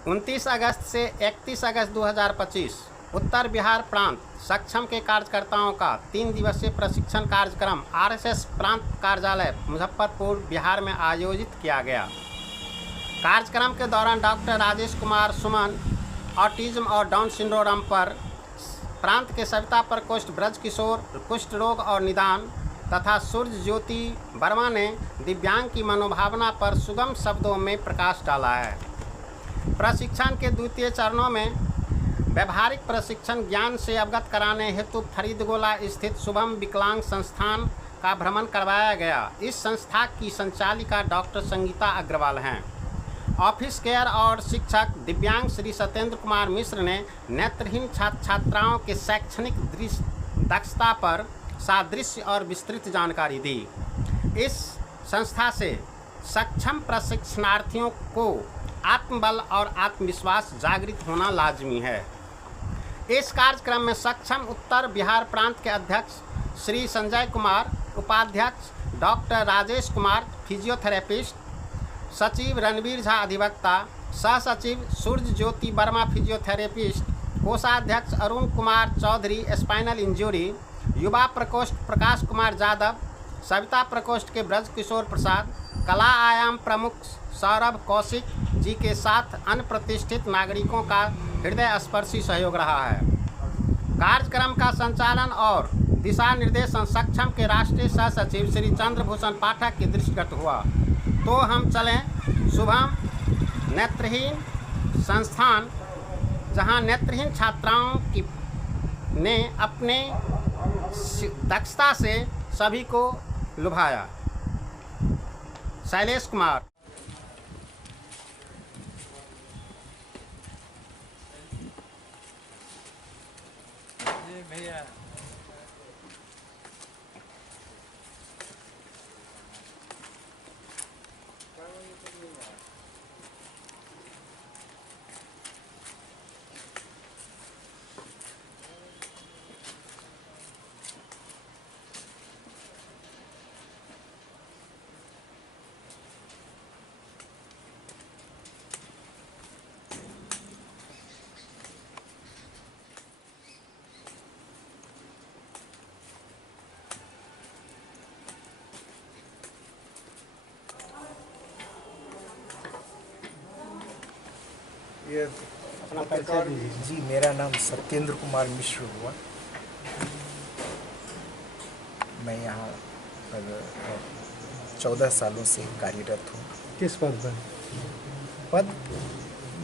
29 अगस्त से 31 अगस्त 2025 उत्तर बिहार प्रांत सक्षम के कार्यकर्ताओं का 3 दिवसीय प्रशिक्षण कार्यक्रम आरएसएस प्रांत कार्यालय मुजफ्फरपुर बिहार में आयोजित किया गया। कार्यक्रम के दौरान डॉक्टर राजेश कुमार सुमन ऑटिज्म और डाउन सिंड्रोम पर, प्रांत के सविता प्रकोष्ठ ब्रज किशोर कुष्ठ रोग और निदान तथा सूर्य ज्योति वर्मा ने दिव्यांग की मनोभावना पर सुगम शब्दों में प्रकाश डाला है। प्रशिक्षण के द्वितीय चरणों में व्यवहारिक प्रशिक्षण ज्ञान से अवगत कराने हेतु फरीदगोला स्थित शुभम विकलांग संस्थान का भ्रमण करवाया गया। इस संस्था की संचालिका डॉक्टर संगीता अग्रवाल हैं। ऑफिस केयर और शिक्षक दिव्यांग श्री सत्येंद्र कुमार मिश्र ने नेत्रहीन छात्र छात्राओं के शैक्षणिक दक्षता पर सादृश्य और विस्तृत जानकारी दी। इस संस्था से सक्षम प्रशिक्षणार्थियों को आत्मबल और आत्मविश्वास जागृत होना लाजमी है। इस कार्यक्रम में सक्षम उत्तर बिहार प्रांत के अध्यक्ष श्री संजय कुमार, उपाध्यक्ष डॉक्टर राजेश कुमार फिजियोथेरेपिस्ट, सचिव रणवीर झा अधिवक्ता, सह सचिव सूर्य ज्योति वर्मा फिजियोथेरेपिस्ट, कोषाध्यक्ष अरुण कुमार चौधरी स्पाइनल इंजरी, युवा प्रकोष्ठ प्रकाश कुमार यादव, सविता प्रकोष्ठ के ब्रज किशोर प्रसाद, कला आयाम प्रमुख सौरभ कौशिक जी के साथ अन्य प्रतिष्ठित नागरिकों का हृदय स्पर्शी सहयोग रहा है। कार्यक्रम का संचालन और दिशा निर्देशन सक्षम के राष्ट्रीय सह सचिव श्री चंद्रभूषण पाठक के दृष्टिगत हुआ। तो हम चलें शुभम नेत्रहीन संस्थान, जहां नेत्रहीन छात्राओं की ने अपने दक्षता से सभी को लुभाया। शैलेश कुमार। भैया ये अपना परिचय दीजिए। जी, मेरा नाम सत्येंद्र कुमार मिश्र हुआ। मैं यहाँ पर 14 सालों से कार्यरत हूँ। किस पद पर? पद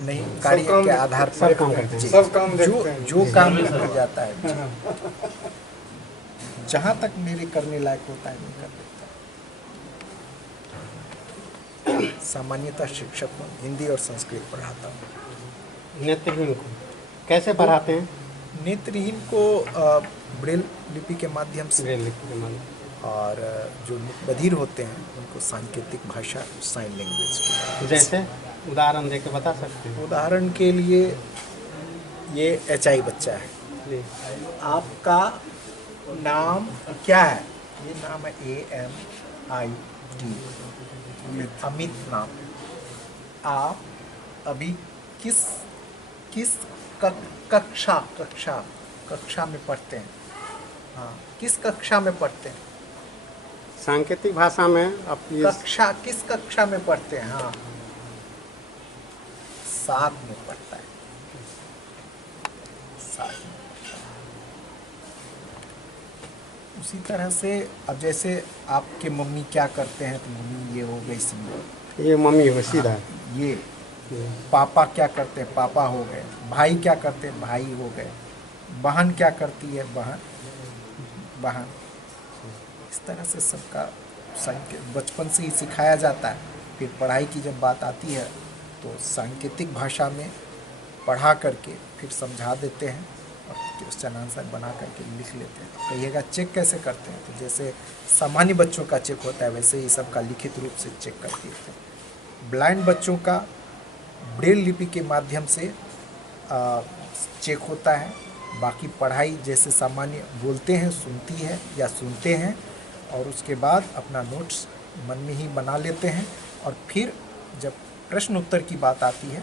नहीं, कार्य के आधार पर काम करते हैं। सब काम जो काम कर जाता है, जहाँ तक मेरे करने लायक होता है मैं कर देता हूँ। सामान्यतः शिक्षक हूँ, हिंदी और संस्कृत पढ़ाता हूँ। नेत्रहीन को कैसे पढ़ाते हैं? नेत्रहीन को ब्रेल लिपि के माध्यम से, ब्रेल लिपि के माध्यम, और जो बधिर होते हैं उनको सांकेतिक भाषा, साइन लैंग्वेज की। जैसे उदाहरण देके बता सकते हैं? उदाहरण के लिए ये HI बच्चा है जी। आपका नाम क्या है? ये नाम है AMIT, अमित नाम है। आप अभी किस कक्षा में पढ़ते हैं? हाँ, किस कक्षा में पढ़ते हैं? सांकेतिक भाषा में आप किस कक्षा में पढ़ते हैं? हाँ, 7 में पढ़ता है। 7 में पढ़ता है। उसी तरह से अब जैसे आपके मम्मी क्या करते हैं, तो मम्मी ये हो गई सिंबल, ये मम्मी हो सीधा। हाँ, ये पापा क्या करते हैं, पापा हो गए। भाई क्या करते हैं, भाई हो गए। बहन क्या करती है, बहन। इस तरह से सबका बचपन से ही सिखाया जाता है। फिर पढ़ाई की जब बात आती है तो सांकेतिक भाषा में पढ़ा करके फिर समझा देते हैं और क्वेश्चन आंसर बना करके लिख लेते हैं। कहिएगा चेक कैसे करते हैं? तो जैसे सामान्य बच्चों का चेक होता है, वैसे ही सबका लिखित रूप से चेक कर देते हैं। ब्लाइंड बच्चों का ब्रेल लिपि के माध्यम से चेक होता है। बाकी पढ़ाई जैसे सामान्य बोलते हैं, सुनती है या सुनते हैं, और उसके बाद अपना नोट्स मन में ही बना लेते हैं। और फिर जब प्रश्न उत्तर की बात आती है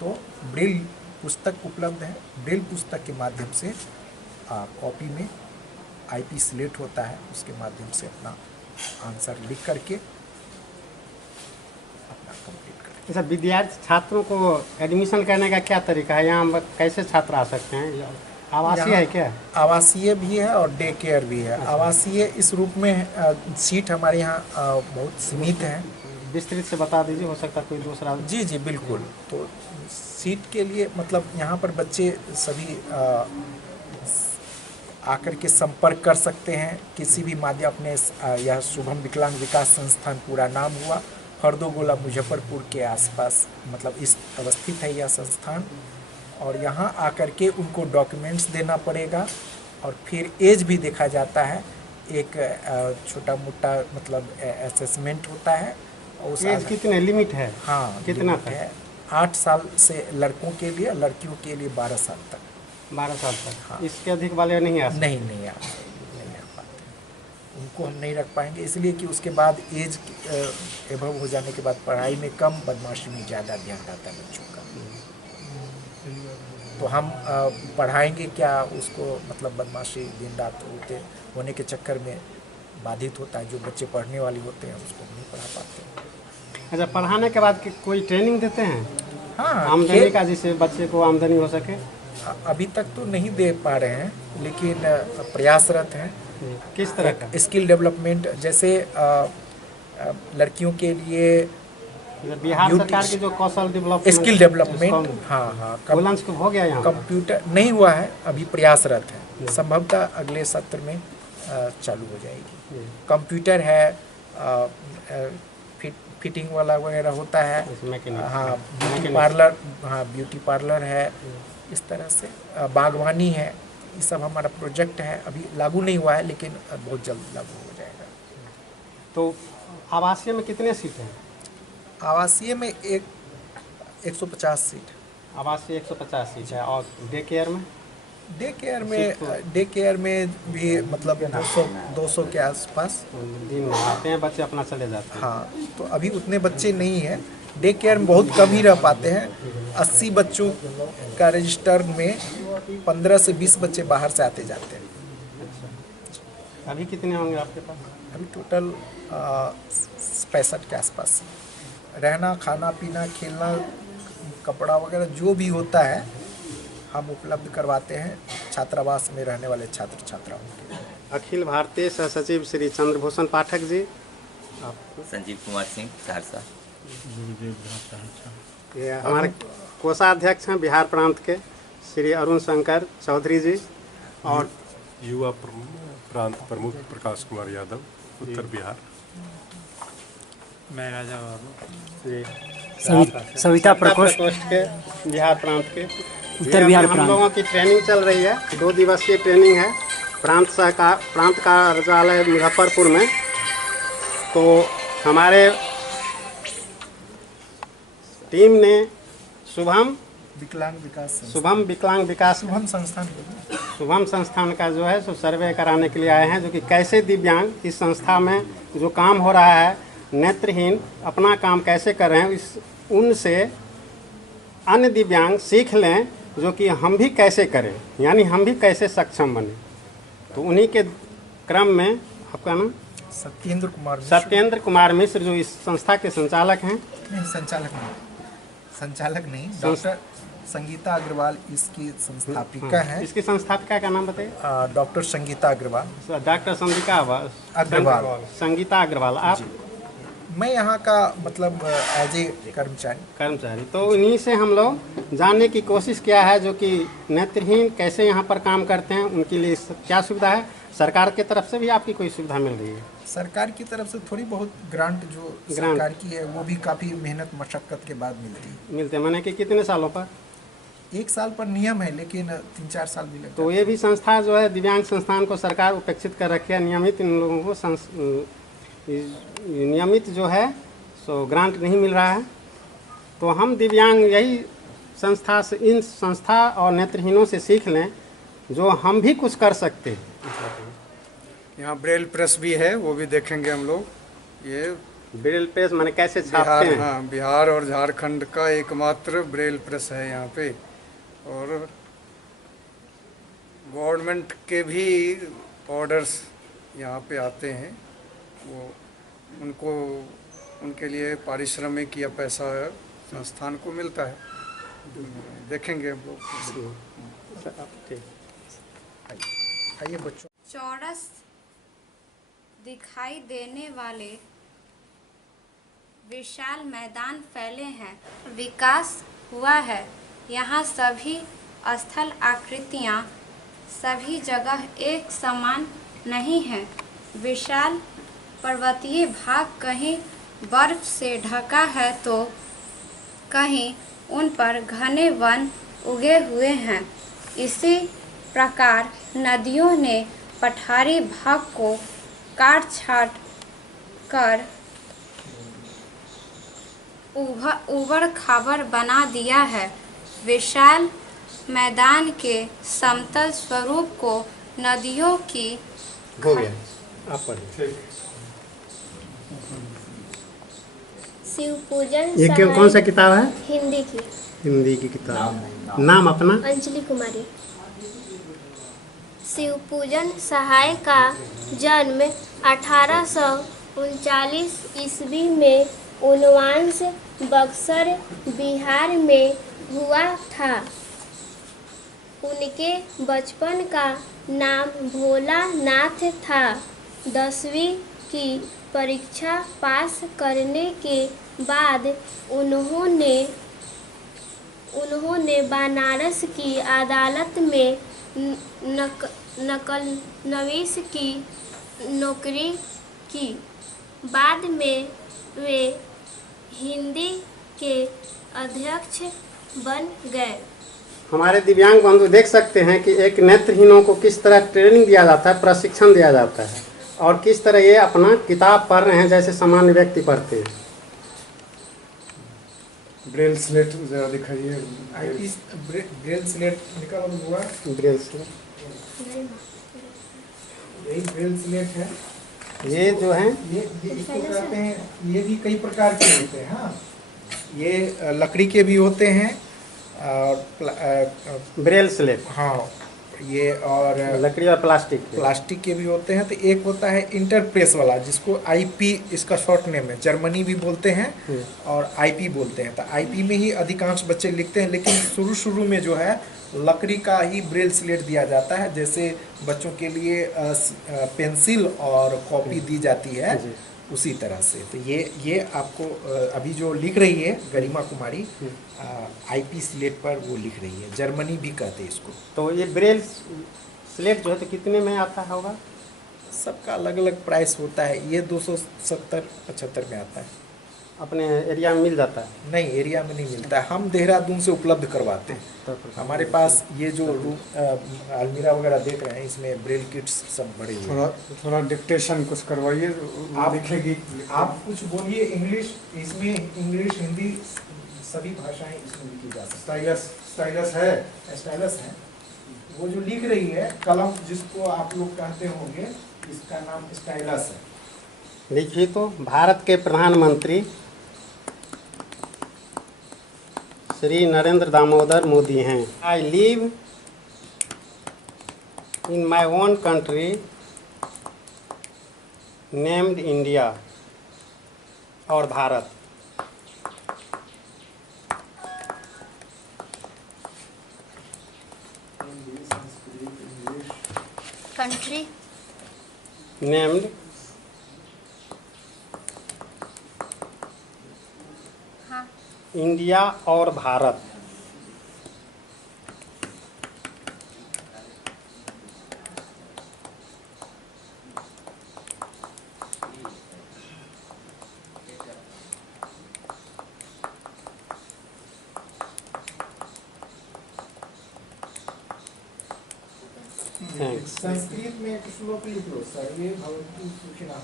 तो ब्रेल पुस्तक उपलब्ध है। ब्रेल पुस्तक के माध्यम से कॉपी में आईपी स्लेट होता है, उसके माध्यम से अपना आंसर लिख करके अपना कंप्लीट करें। अच्छा, विद्यार्थी छात्रों को एडमिशन करने का क्या तरीका है? यहाँ कैसे छात्र आ सकते हैं? आवासीय है क्या? आवासीय भी है और डे केयर भी है। आवासीय इस रूप में सीट हमारे यहाँ बहुत सीमित है। विस्तृत से बता दीजिए, हो सकता है कोई दूसरा। जी जी बिल्कुल। तो सीट के लिए मतलब यहाँ पर बच्चे सभी आकर के संपर्क कर सकते हैं किसी भी माध्यम अपने यह शुभम विकलांग विकास संस्थान पूरा नाम हुआ, हरदोगोला मुजफ्फरपुर के आसपास मतलब इस अवस्थित है यह संस्थान। और यहाँ आकर के उनको डॉक्यूमेंट्स देना पड़ेगा और फिर एज भी देखा जाता है। एक छोटा मोटा मतलब असेसमेंट होता है। और उस एज कितने लिमिट है? हाँ, कितना है 8 साल से लड़कों के लिए, लड़कियों के लिए 12 साल तक। 12 साल तक? हाँ। इसके अधिक वाले नहीं आ सकते? नहीं आ पाते, उनको हम नहीं रख पाएंगे, इसलिए कि उसके बाद एज एभव हो जाने के बाद पढ़ाई में कम, बदमाशी में ज़्यादा ध्यान रहता है बच्चों का। तो हम पढ़ाएंगे क्या उसको, मतलब बदमाशी दिन रात होने के चक्कर में बाधित होता है। जो बच्चे पढ़ने वाले होते हैं उसको नहीं पढ़ा पाते। अच्छा, पढ़ाने के बाद कोई ट्रेनिंग देते हैं? हाँ, आमदनी का, जिससे बच्चे को आमदनी हो सके? अभी तक तो नहीं दे पा रहे हैं, लेकिन प्रयासरत हैं। किस तरह का? स्किल डेवलपमेंट, जैसे लड़कियों के लिए बिहार सरकार की जो कौशल डेवलपमेंट, स्किल डेवलपमेंट, हाँ हो गया यहाँ? कंप्यूटर नहीं हुआ है, अभी प्रयासरत है, संभवतः अगले सत्र में चालू हो जाएगी। कंप्यूटर है, फिटिंग वाला वगैरह होता है, हाँ ब्यूटी पार्लर है, इस तरह से बागवानी है। ये सब हमारा प्रोजेक्ट है, अभी लागू नहीं हुआ है लेकिन बहुत जल्द लागू हो जाएगा। तो आवासीय में कितने सीट हैं? आवासीय में 150 सीट। आवासीय 150 सीट है। और डे केयर में? डे केयर में भी मतलब 200 के आसपास दिन में आते हैं बच्चे, अपना चले जाते हैं। हाँ, तो अभी उतने बच्चे नहीं हैं, डे केयर में बहुत कम ही रह पाते हैं। 80 बच्चों का रजिस्टर में 15 से 20 बच्चे बाहर से आते जाते हैं। अच्छा, अभी कितने होंगे आपके पास? अभी टोटल 65 के आसपास। रहना, खाना पीना, खेलना, कपड़ा वगैरह जो भी होता है हम उपलब्ध करवाते हैं छात्रावास में रहने वाले छात्र छात्राओं के। अखिल भारतीय सह सचिव श्री चंद्रभूषण पाठक जी। आप? संजीव कुमार सिंह, सहरसा। ये हमारे कोषाध्यक्ष हैं बिहार प्रांत के श्री अरुण शंकर चौधरी जी। और युवा प्रांत प्रमुख प्रकाश कुमार यादव, उत्तर बिहार। मैं राजा बाबू जी, सविता प्रकोष्ठ के बिहार प्रांत के। उत्तर बिहार हम प्रांत। लोगों की ट्रेनिंग चल रही है, 2 दिवसीय ट्रेनिंग है प्रांत कार्यालय मुजफ्फरपुर में। तो हमारे टीम ने शुभम विकलांग विकास शुभम संस्थान का जो है सो सर्वे कराने के लिए आए हैं, जो कि कैसे दिव्यांग इस संस्था में जो काम हो रहा है, नेत्रहीन अपना काम कैसे कर रहे हैं, उनसे अन्य दिव्यांग सीख लें, जो कि हम भी कैसे करें, यानी हम भी कैसे सक्षम बने। तो उन्हीं के क्रम में आपका नाम? सत्येंद्र कुमार मिश्र, जो इस संस्था के संचालक हैं। संचालक नहीं, डॉक्टर संगीता अग्रवाल इसकी संस्थापिका है। इसकी संस्थापिका का नाम बताइए। डॉक्टर संगीता अग्रवाल। डॉक्टर संगीता अग्रवाल। आप? मैं यहाँ का मतलब एज ए कर्मचारी। तो इन्हीं से हम लोग जानने की कोशिश किया है, जो कि नेत्रहीन कैसे यहाँ पर काम करते हैं, उनके लिए क्या सुविधा है। सरकार की तरफ से भी आपकी कोई सुविधा मिल रही है? सरकार की तरफ से थोड़ी बहुत ग्रांट जो सरकार की है वो भी काफ़ी मेहनत मशक्कत के बाद मिलते हैं। मैंने कि कितने सालों पर? 1 साल पर नियम है, लेकिन 3-4 साल भी लगता है। तो ये भी संस्था जो है दिव्यांग संस्थान को सरकार उपेक्षित कर रखी है। नियमित इन लोगों को नियमित जो है सो ग्रांट नहीं मिल रहा है। तो हम दिव्यांग यही संस्था से, इन संस्था और नेत्रहीनों से सीख लें, जो हम भी कुछ कर सकते हैं। यहाँ ब्रेल प्रेस भी है, वो भी देखेंगे हम लोग। ये ब्रेल प्रेस माने कैसे छापते बिहार, हैं? हाँ, बिहार और झारखंड का एकमात्र ब्रेल प्रेस है यहाँ पे। और गवर्नमेंट के भी ऑर्डर्स यहाँ पे आते हैं, वो उनको उनके लिए पारिश्रमिक या पैसा संस्थान को मिलता है। देखेंगे वो। ठीक। आइए बच्चों। चौरस दिखाई देने वाले विशाल मैदान फैले हैं। विकास हुआ है यहाँ। सभी स्थल आकृतियाँ सभी जगह एक समान नहीं है। विशाल पर्वतीय भाग कहीं बर्फ से ढका है तो कहीं उन पर घने वन उगे हुए हैं। इसी प्रकार नदियों ने पठारी भाग को काट छाट कर उबड़ खाबड़ बना दिया है। विशाल मैदान के समतल स्वरूप को नदियों की हो गया, आप पढ़िए। शिव पूजन ये सहाय कौन सा किताब है? हिंदी की। हिंदी की किताब। नाम अपना? अंजलि कुमारी। शिव पूजन सहाय का जन्म 1839 ईस्वी में उनवांस बक्सर बिहार में हुआ था। उनके बचपन का नाम भोलानाथ था। 10वीं की परीक्षा पास करने के बाद उन्होंने बनारस की अदालत में नकल नवीस की नौकरी की। बाद में वे हिंदी के अध्यक्ष बन गए। हमारे दिव्यांग बंधु देख सकते हैं कि एक नेत्रहीनों को किस तरह ट्रेनिंग दिया जाता है, प्रशिक्षण दिया जाता है और किस तरह ये अपना किताब पढ़ रहे हैं जैसे सामान्य व्यक्ति पढ़ते हैं। ब्रेल स्लेट जरा दिखाइए। ब्रेल स्लेट निकाल हुआ। ब्रेल स्लेट, यही ब्रेल स्लेट है। ये जो है ये इसको कहते हैं। ये भी कई प्रकार के होते हैं। हाँ, ये लकड़ी के भी होते हैं और ब्रेल स्लेट। हाँ, ये और लकड़ी और प्लास्टिक के भी होते हैं। तो एक होता है इंटरप्रेस वाला, जिसको आईपी इसका शॉर्ट नेम है। जर्मनी भी बोलते हैं और आईपी बोलते हैं। तो आईपी में ही अधिकांश बच्चे लिखते हैं, लेकिन शुरू में जो है लकड़ी का ही ब्रेल स्लेट दिया जाता है। जैसे बच्चों के लिए पेंसिल और कॉपी दी जाती है, उसी तरह से। तो ये आपको अभी जो लिख रही है गरिमा कुमारी, आईपी स्लेट पर वो लिख रही है। जर्मनी भी कहते हैं इसको। तो ये ब्रेल स्लेट जो है तो कितने में आता होगा? सबका अलग अलग प्राइस होता है। ये 270-75 में आता है। अपने एरिया में मिल जाता है? नहीं, एरिया में नहीं मिलता है। हम देहरादून से उपलब्ध करवाते हैं। तो हमारे पास ये जो रूम अलमीरा वगैरह देख रहे हैं, इसमें ब्रेल किट्स सब बड़े हुए हैं। थोड़ा डिक्टेशन कुछ करवाइए। आप लिखेगी। आप कुछ बोलिए। इंग्लिश, इसमें इंग्लिश हिंदी सभी भाषाएं इसमें लिखी जा सकती स्टाइलस है। है। स्टाइलस है। वो जो लिख रही है कलम, जिसको आप लोग कहते होंगे, इसका नाम स्टाइलस है। देखिए, तो भारत के प्रधानमंत्री श्री नरेंद्र दामोदर मोदी हैं। I live in my own country named India और भारत। कंट्री नेम्ड हाँ। इंडिया और भारत। थैंक्स। संस्कृत में एक श्लोक लिख लो। सर्वे भवन्तु सुखिनः।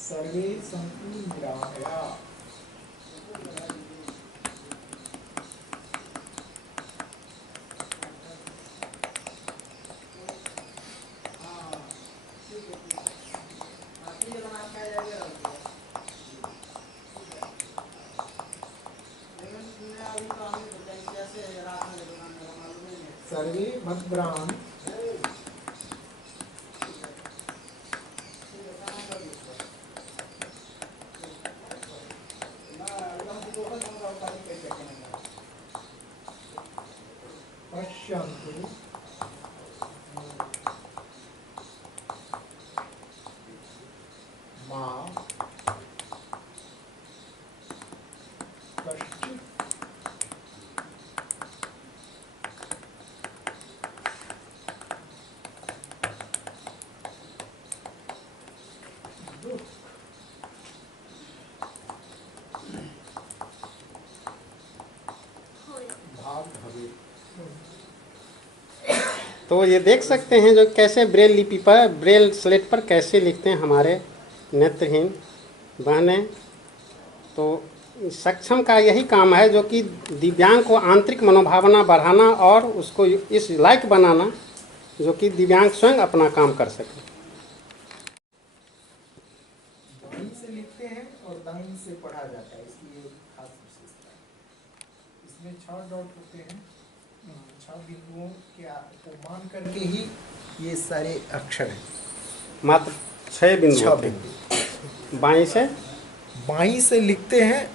सर्वे सन्तु निरामया। सर्वे भद्रान् पश्यन्तु मा कश्चित् भाव भवेत्। तो ये देख सकते हैं जो कैसे ब्रेल लिपि पर, ब्रेल स्लेट पर कैसे लिखते हैं हमारे नेत्रहीन बहनें। तो सक्षम का यही काम है जो कि दिव्यांग को आंतरिक मनोभावना बढ़ाना और उसको इस लायक बनाना जो कि दिव्यांग स्वयं अपना काम कर सके। बाईं से लिखते हैं और दाईं से पढ़ा जाता है, इसलिए खास विशेषता है। इसमें 6 डॉट होते हैं, 6 बिंदुओं को मान करके ही ये सारे अक्षर हैं। मात्र 6 बिंदु 6 होते बिंदु हैं। बाईं से लिखते हैं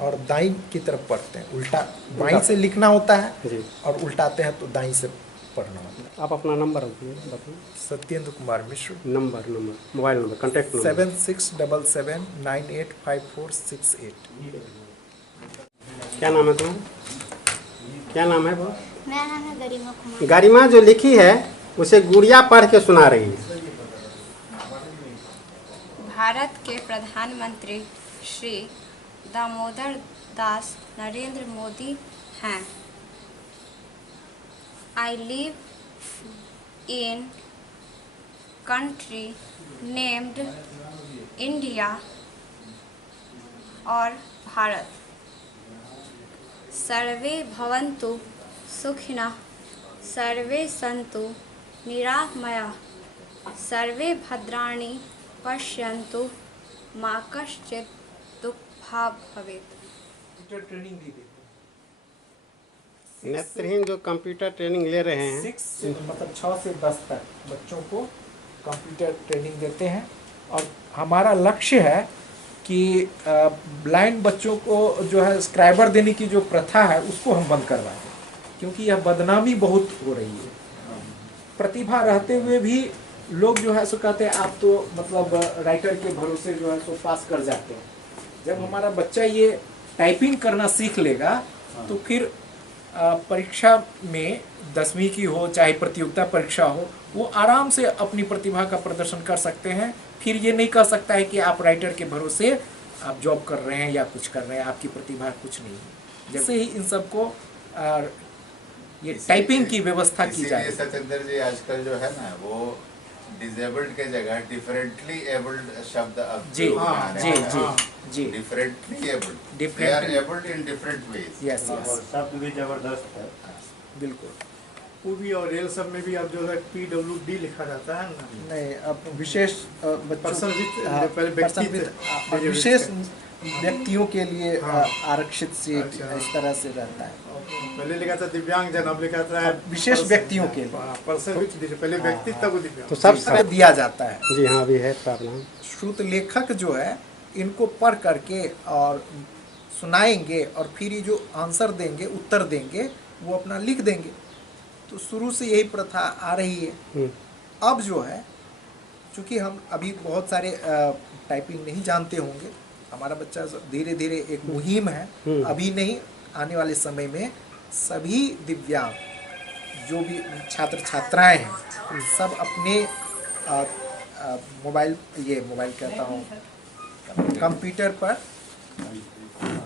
और दाईं की तरफ पढ़ते हैं। उल्टा बाईं से लिखना होता है जी। और उल्टाते हैं तो दाईं से पढ़ना होता है। आप अपना नंबर बताइए। Satyendra Kumar Mishra, number mobile number, contact number 7677985468। क्या नाम है तुम्हारा? क्या नाम है वो? मेरा नाम है गरिमा कुमार। गरिमा जो लिखी है उसे गुड़िया पढ़ के सुना रही है। भारत के प्रधानमंत्री श्री दामोदर दास नरेंद्र मोदी हैं। I live in country named India और भारत। सर्वे भवन्तु सुखिनः, सर्वे सन्तु निरामयाः, सर्वे भद्राणि पश्यन्तु, मा कश्चित् दुःखभाग् भवेत्। ट्रेनिंग दी देते नेत्रहीन जो कंप्यूटर ट्रेनिंग ले रहे हैं, 6 मतलब 6 से 10 तक बच्चों को कंप्यूटर ट्रेनिंग देते हैं। और हमारा लक्ष्य है कि ब्लाइंड बच्चों को जो है स्क्राइबर देने की जो प्रथा है उसको हम बंद करवाएं, क्योंकि यह बदनामी बहुत हो रही है। प्रतिभा रहते हुए भी लोग जो है सो कहते हैं आप तो मतलब राइटर के भरोसे जो है सो पास कर जाते हैं। जब हमारा बच्चा ये टाइपिंग करना सीख लेगा तो फिर परीक्षा में 10वीं की हो चाहे प्रतियोगिता परीक्षा हो, वो आराम से अपनी प्रतिभा का प्रदर्शन कर सकते हैं। फिर ये नहीं कह सकता है कि आप राइटर के भरोसे आप जॉब कर रहे हैं या कुछ कर रहे हैं, आपकी प्रतिभा कुछ नहीं है। जैसे ही इन सबको ये टाइपिंग की व्यवस्था की जाए। सत्येंद्र जी आजकल जो है ना वो डिसेबल्ड के जगह डिफरेंटली एबल्ड शब्द अब जी जी जी जी differently abled, they are abled in different ways. Yes yes शब्द भी जबरदस्त है। बिल्कुल। भी और रेल सब में भी अब जो है PWD लिखा जाता है ना। नहीं, अब विशेष पर्सन विशेष व्यक्तियों के लिए आरक्षित सीट इस तरह से रहता है। पहले लिखा था दिव्यांग जन, अब लिखा था विशेष व्यक्तियों के लिए पर्सन विच, पहले व्यक्ति तब दिव्यांग। तो सब दिया जाता है। जी हाँ, भी है प्रॉब्लम। श्रुत लेखक जो है इनको पढ़ करके और सुनाएंगे और फिर ये जो आंसर देंगे, उत्तर देंगे, वो अपना लिख देंगे। तो शुरू से यही प्रथा आ रही है। अब जो है चूँकि हम अभी बहुत सारे टाइपिंग नहीं जानते होंगे, हमारा बच्चा धीरे धीरे एक मुहिम है, अभी नहीं आने वाले समय में सभी दिव्यांग जो भी छात्र छात्राएं हैं सब अपने मोबाइल कहता हूँ कंप्यूटर पर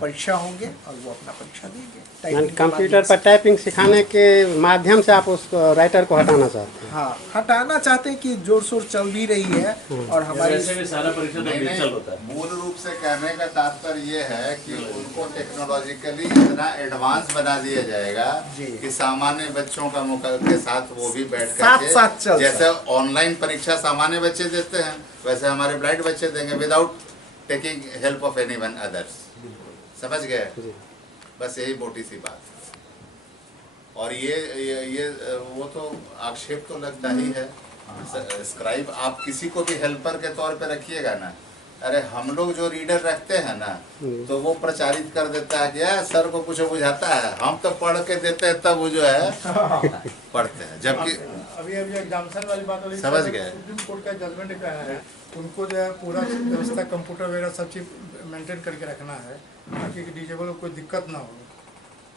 परीक्षा होंगे और वो अपना परीक्षा देंगे। कंप्यूटर पर टाइपिंग सिखाने के माध्यम से आप उस राइटर को हटाना चाहते हैं? हाँ, हटाना चाहते हैं कि जोर शोर चल भी रही है और हमारी सारा परीक्षा तो डिजिटल होता है। मूल रूप से कहने का तात्पर्य ये है कि उनको टेक्नोलॉजिकली इतना एडवांस बना दिया जाएगा कि सामान्य बच्चों का के साथ वो भी बैठ कर जैसे ऑनलाइन परीक्षा सामान्य बच्चे देते हैं वैसे हमारे ब्लाइंड बच्चे देंगे without taking help of anyone others. समझ गए? बस यही मोटी सी बात। और ये वो तो आक्षेप तो लगता ही है। स्क्राइब आप किसी को भी हेल्पर के तौर पे रखिएगा ना, अरे हम लोग जो रीडर रखते हैं ना तो वो प्रचारित कर देता है कि यार सर को कुछ बुझाता है, हम तो पढ़ के देते हैं तब वो जो है पढ़ते हैं, जबकि अभी एग्जाम्शन वाली बात हो रही है, समझ गए। सुप्रीम कोर्ट का जजमेंट क्या है, उनको जो है पूरा व्यवस्था कंप्यूटर वगैरह सब चीज मेंटेन करके रखना है ताकि डिजेबल को कोई दिक्कत ना हो।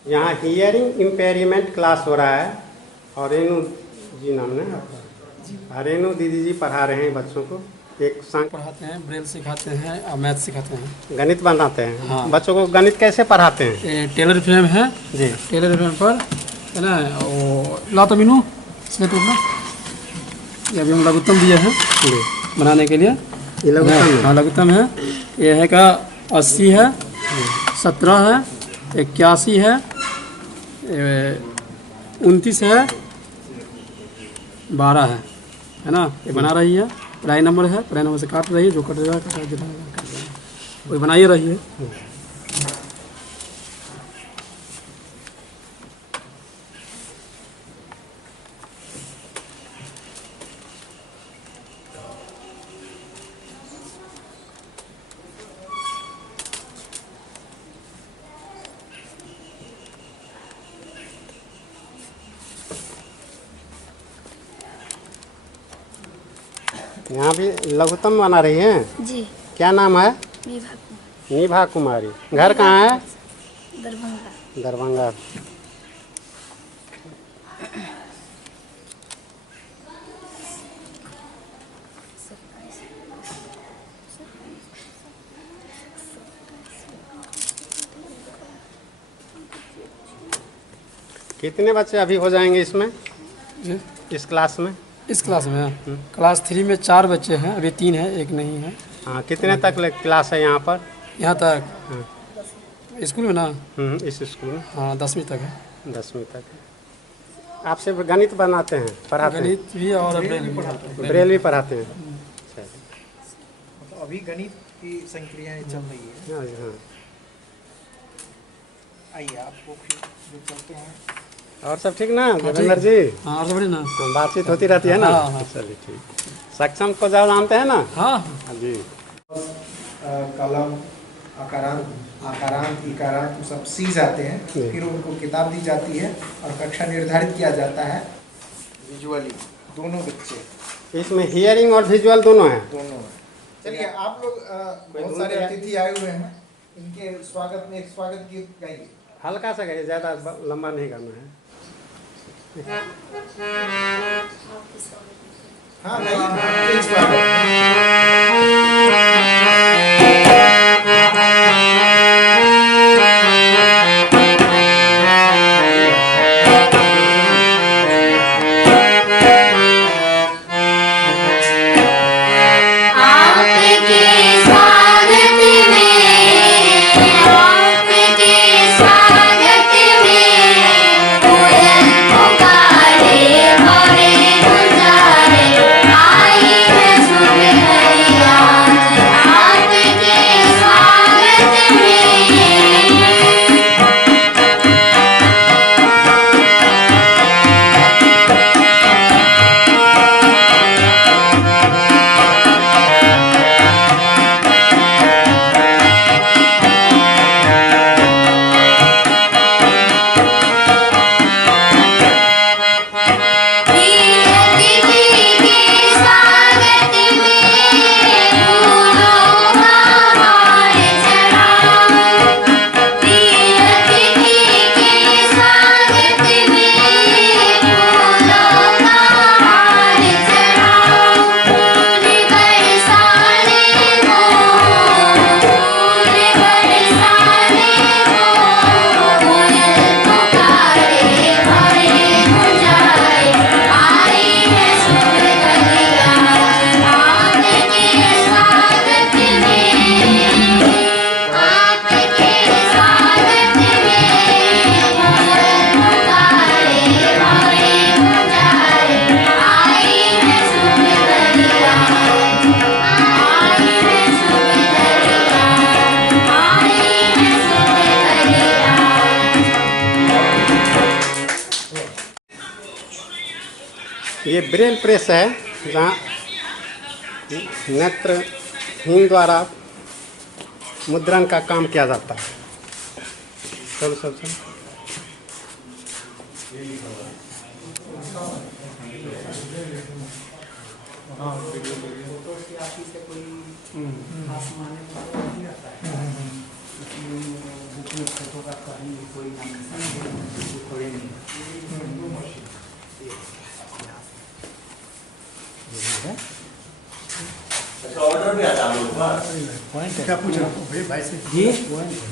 यहाँ हियरिंग इम्पेयरमेंट क्लास हो रहा है और रेनू जी नाम है आपका, रेनू दीदी जी पढ़ा रहे हैं बच्चों को, एक संग पढ़ाते हैं, ब्रेल सिखाते हैं और मैथ सिखाते हैं, गणित बनाते हैं। हाँ। बच्चों को गणित कैसे पढ़ाते हैं? ये टेलर फ्रेम है जी, टेलर फ्रेम पर है ना, वो ला तो मीनू इसमें तो अपना ये अभी हम लघुत्तम दिए हैं जी, बनाने के लिए। ये लघुत्तम है। हाँ लघुत्तम है, ये है का 80 है, 17 है, 81 है, 29 है, 12 है ना, ये बना रही है। प्राय नंबर है, प्राय नंबर से काट रही है, जो कट रहेगा काट देगा, वही बनाइए रही है। यहाँ भी लघुत्तम बना रही हैं। जी, क्या नाम है? विभाग निभा कुमारी। घर कहाँ है? दरभंगा। दरभंगा। कितने बच्चे अभी हो जाएंगे इसमें, इस क्लास में? इस क्लास में क्लास 3 में 4 बच्चे हैं, अभी 3 है, एक नहीं है। हाँ, कितने तक क्लास है यहाँ पर? यहाँ तक स्कूल में ना, इस स्कूल में हाँ 10वीं तक है। 10वीं तक है। आप सिर्फ गणित बनाते हैं, पढ़ाते हैं? गणित भी और ब्रेल भी पढ़ाते हैं। ब्रेल भी पढ़ाते हैं। तो अभी गणित की संक्रियाएं चल रही है। हाँ हाँ। आइए आपको फिर जो चलते हैं। और सब ठीक ना देवेंद्र जी? हाँ और सब बढ़िया ना, बातचीत होती रहती है ना? हाँ, हाँ। चलिए ठीक। सक्षम को ज़्यादा जानते हैं ना? हाँ हाँ जी। कलम, आकारांत, इकारांत सब सीख जाते हैं। जी। फिर उनको किताब दी जाती है और कक्षा निर्धारित किया जाता है विजुअली। दोनों बच्चे इसमें हियरिंग और विजुअल दोनों हैं। दोनों हैं। चलिए आप लोग बहुत सारे अतिथि आए हुए हैं, इनके स्वागत में एक स्वागत गीत गाइए। हल्का सा गाइए, ज़्यादा लंबा नहीं करना है। हाँ गाइए, एक स्वागत। आई है सुबह ये ब्रेल प्रेस है जहाँ नेत्रहीन द्वारा मुद्रण का काम किया जाता है। चलो चलो चलो। ऑर्डर भी आता है लोग क्या पूछ रहा हूँ भाई से जी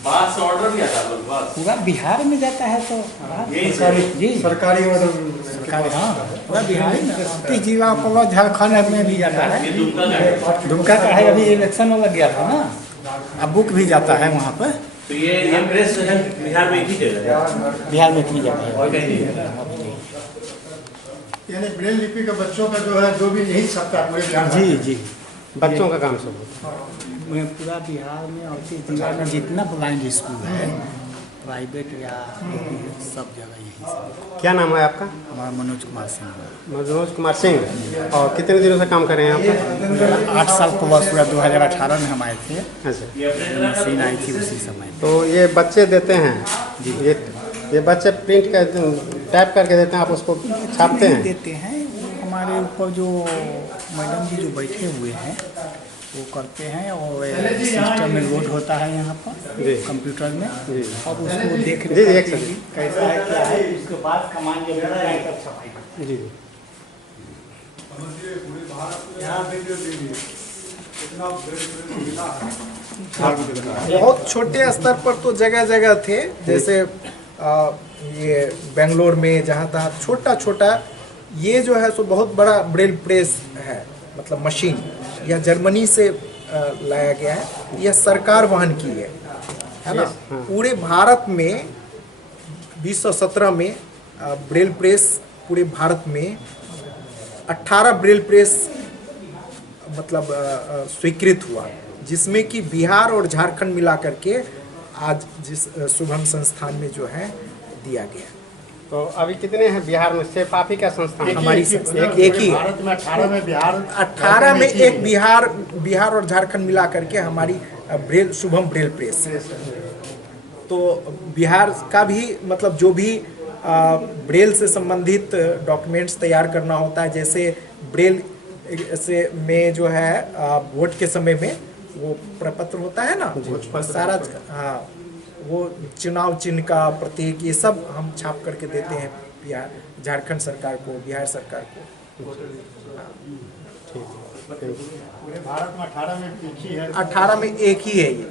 बाहर से ऑर्डर भी आता है लोग पूरा बिहार में जाता है तो जी सरकारी ऑर्डर सरकारी हाँ पूरा बिहार में 30 जिला को झारखंड में भी जाता है। दुमका का है, अभी इलेक्शन में लग गया था ना, अब बुक भी जाता है वहाँ पर। तो ये प्रेस है बिहार में की जगह बिहार में की जाता है। यानी ब्रेल लिपि के बच्चों का जो है जो भी यही सकता है पूरे बिहार में। जी जी बच्चों का काम सब होता मैं पूरा बिहार में और जिला में जितना ब्लाइंड स्कूल है प्राइवेट या सब जगह यही सब। है। क्या नाम है आपका? हमारा मनोज कुमार सिंह। मनोज कुमार सिंह। और कितने दिनों से काम कर रहे हैं यहाँ पर? 8 साल प्लस हुआ, 2018 में हम आए थे, अच्छा। मशीन आई थी उसी समय। तो ये बच्चे देते हैं ये बच्चे प्रिंट कर टाइप करके देते हैं, आप उसको छापते हैं? देते हैं, हमारे ऊपर जो मैडम जी जो बैठे हुए हैं वो करते हैं और सिस्टम में लोड होता है यहाँ पर कंप्यूटर में। अब उसको देख जी एक सेकंड। कैसा है क्या है, उसके बाद कमांड जब मिलता है तब छपाई। जी बहुत छोटे स्तर पर तो जगह जगह थे, जैसे ये बेंगलोर में जहाँ तहाँ छोटा छोटा, ये जो है सो बहुत बड़ा ब्रेल प्रेस है, मतलब मशीन यह जर्मनी से लाया गया है, यह सरकार वहन की है ना। पूरे भारत में 2017 में ब्रेल प्रेस पूरे भारत में 18 ब्रेल प्रेस मतलब स्वीकृत हुआ, जिसमें कि बिहार और झारखंड मिला करके आज जिस शुभम संस्थान में जो है दिया गया। तो अभी कितने हैं बिहार में? सिर्फ आप ही का संस्थान? हमारी एक ही भारत में 18 में बिहार 18 में एक बिहार और झारखंड मिला करके हमारी ब्रेल शुभम ब्रेल प्रेस। तो बिहार का भी मतलब जो भी ब्रेल से संबंधित डॉक्यूमेंट्स तैयार करना होता है, जैसे ब्रेल से में जो है वोट के समय में वो प्रपत्र होता है ना, सारा हाँ वो चुनाव चिन्ह का प्रतीक, ये सब हम छाप करके देते हैं बिहार झारखंड सरकार को, बिहार सरकार को। पूरे भारत में 18 में एक ही है, 18 में एक ही है ये।